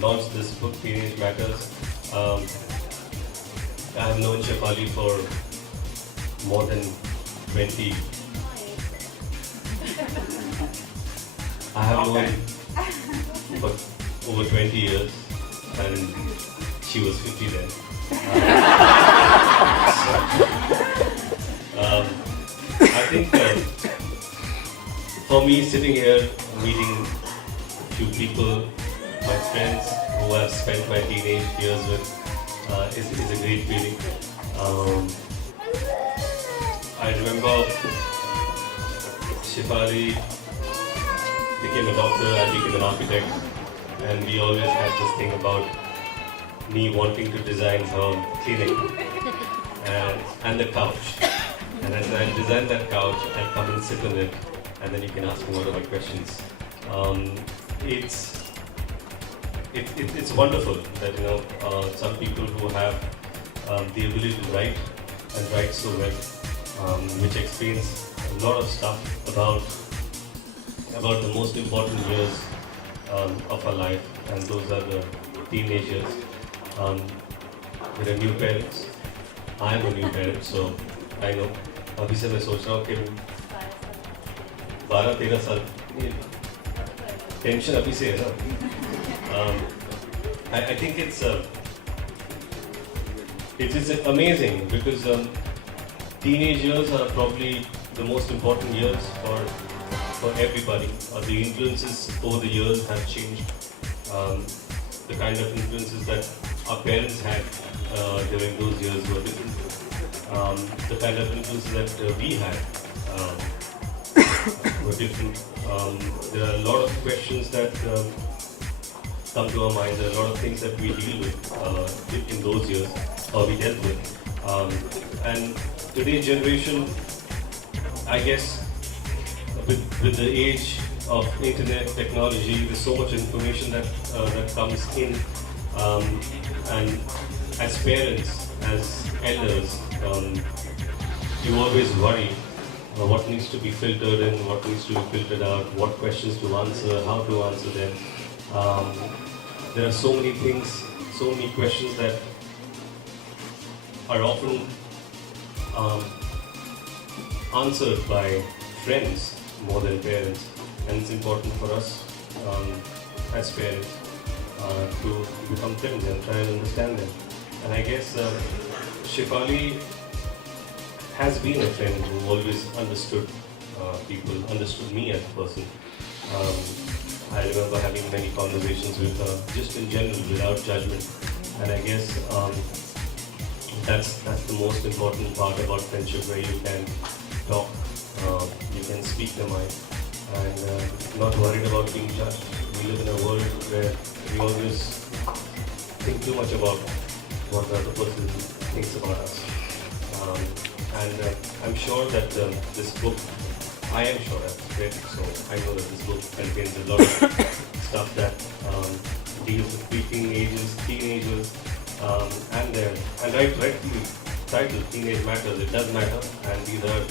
launched this book, Teenage Matters. I have known Shefali for more than 20. I have known for over 20 years, and she was 50 then. I think for me, sitting here, meeting a few people, my friends who I've spent my teenage years with, is a great feeling. I remember Shefali became a doctor, I became an architect, and we always had this thing about me wanting to design her clinic and the couch. And as I designed that couch, I'd come and sit on it, and then you can ask me what are my questions. It's wonderful that some people who have the ability to write and write so well, which explains a lot of stuff about the most important years of our life, and those are the teenagers. We're new parents. I am a new parent, so I know. अभी से मैं सोच रहा हूँ कि 12-13 साल tension अभी से है ना. I think it's amazing because teenage years are probably the most important years for everybody. The influences over the years have changed. The kind of influences that our parents had during those years were different. The kind of influences that we had were different. There are a lot of questions that come to our minds. There are a lot of things that we deal with in those years, or we dealt with. And today's generation, I guess, with the age of internet technology, there's so much information that comes in, and as parents, as elders, you always worry what needs to be filtered in, what needs to be filtered out, what questions to answer, how to answer them. There are so many things, so many questions that are often answered by friends more than parents, and it's important for us as parents to become friends and try and understand them. And I guess Shefali has been a friend who always understood people, understood me as a person. I remember having many conversations with her, just in general, without judgment. And I guess that's the most important part about friendship, where you can talk, you can speak your mind, and not worried about being judged. We live in a world where we always think too much about what the other person thinks about us. And I'm sure that this book, I am sure I've read it, so I know that this book contains a lot of stuff that deals with teenagers, and rightly titled Teenage Matters. It does matter, and these are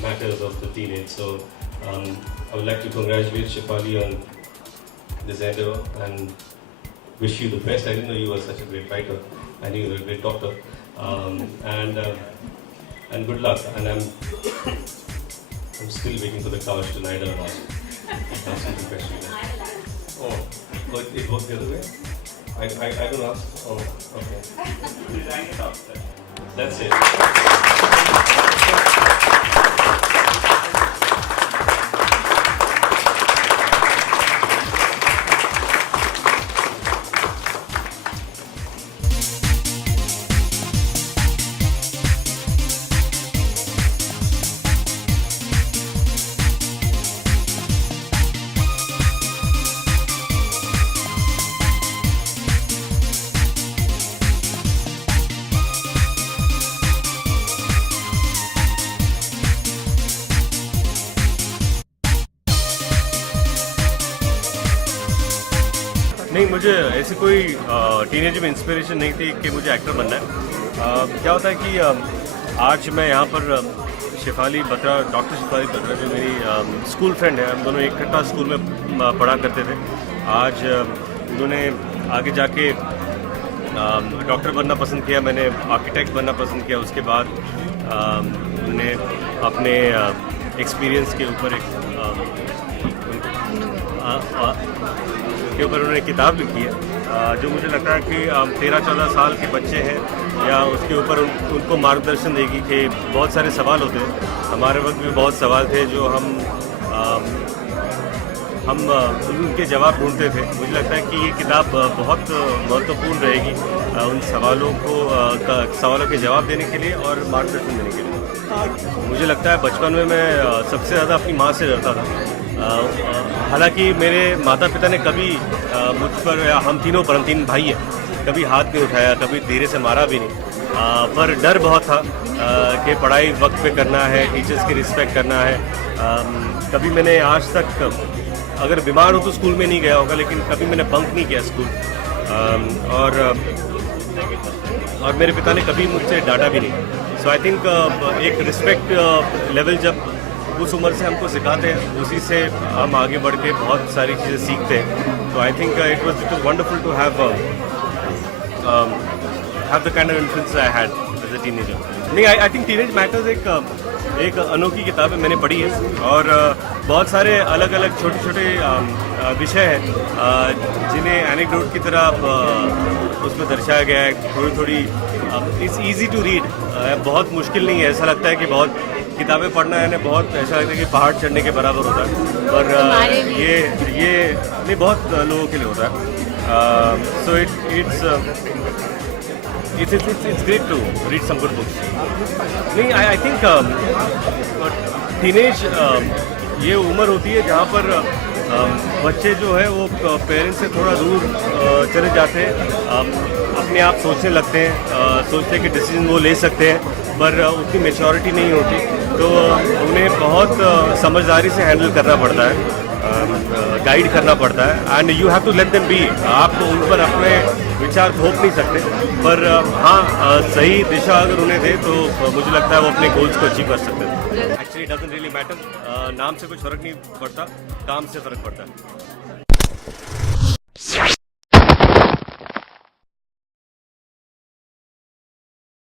matters of the teenage. So I would like to congratulate Shefali on this endeavor and wish you the best. I didn't know you were such a great writer. I knew you were a great doctor. And good luck. And I'm still waiting for the couch tonight. I don't ask you the question. Oh, it worked the other way? I don't ask. Oh, okay. Design it up. That's it. नहीं, मुझे ऐसी कोई teenage में inspiration नहीं थी कि मुझे actor बनना है। क्या होता है कि आज मैं यहाँ पर शेफाली बत्रा, डॉक्टर शेफाली बत्रा जो मेरी स्कूल फ्रेंड है, हम दोनों इकट्ठा स्कूल में पढ़ा करते थे। आज उन्होंने आगे जाके डॉक्टर बनना पसंद किया, मैंने आर्किटेक्ट बनना पसंद किया। उसके बाद उन्होंने अपने एक्सपीरियंस के ऊपर उन्होंने किताब लिखी है, जो मुझे लगता है कि 13-14 साल के बच्चे हैं या उसके ऊपर उनको मार्गदर्शन देगी कि बहुत सारे सवाल होते हैं। हमारे वक्त भी बहुत सवाल थे जो हम उनके जवाब ढूंढते थे। मुझे लगता है कि ये किताब बहुत महत्वपूर्ण रहेगी उन सवालों के जवाब देने के लिए और मार्गदर्शन देने के लिए। मुझे लगता है बचपन में मैं सबसे ज़्यादा अपनी माँ से डरता था। हालांकि मेरे माता पिता ने कभी मुझ पर, हम तीन भाई हैं, कभी हाथ नहीं उठाया, कभी धीरे से मारा भी नहीं, पर डर बहुत था कि पढ़ाई वक्त पे करना है, टीचर्स की रिस्पेक्ट करना है। कभी मैंने आज तक, अगर बीमार हो तो स्कूल में नहीं गया होगा, लेकिन कभी मैंने बंक नहीं किया स्कूल। और मेरे पिता ने कभी मुझसे डांटा भी नहीं। सो आई थिंक एक रिस्पेक्ट लेवल जब उस उम्र से हमको सिखाते हैं, उसी से हम आगे बढ़ के बहुत सारी चीज़ें सीखते हैं। तो I think it was wonderful to have the kind of influence I had as a teenager. नहीं, आई थिंक टीनेज मैटर्स एक अनोखी किताब है, मैंने पढ़ी है, और बहुत सारे अलग अलग छोटे छोटे विषय हैं जिन्हें एनेक्डोट की तरह उसमें दर्शाया गया है। थोड़ी इट्स ईजी टू रीड, बहुत मुश्किल नहीं है। ऐसा लगता है कि बहुत किताबें पढ़ना है ना, बहुत ऐसा लगता है कि पहाड़ चढ़ने के बराबर होता है, पर ये नहीं, बहुत लोगों के लिए होता है। सो it's great to read some good books. नहीं, I think टीनेज ये उम्र होती है जहाँ पर बच्चे जो है वो पेरेंट्स से थोड़ा दूर चले जाते हैं, अपने आप सोचने लगते हैं, सोचते हैं कि डिसीजन वो ले सकते हैं, पर उतनी मेच्योरिटी नहीं होती, तो उन्हें बहुत समझदारी से हैंडल करना पड़ता है, गाइड करना पड़ता है। And you have to let them be. आप उन पर अपने विचार थोप नहीं सकते, पर हाँ, सही दिशा अगर उन्हें दे तो मुझे लगता है वो अपने गोल्स को अचीव कर सकते हैं। एक्चुअली डजंट रियली मैटर, नाम से कुछ फ़र्क नहीं पड़ता, काम से फ़र्क पड़ता है।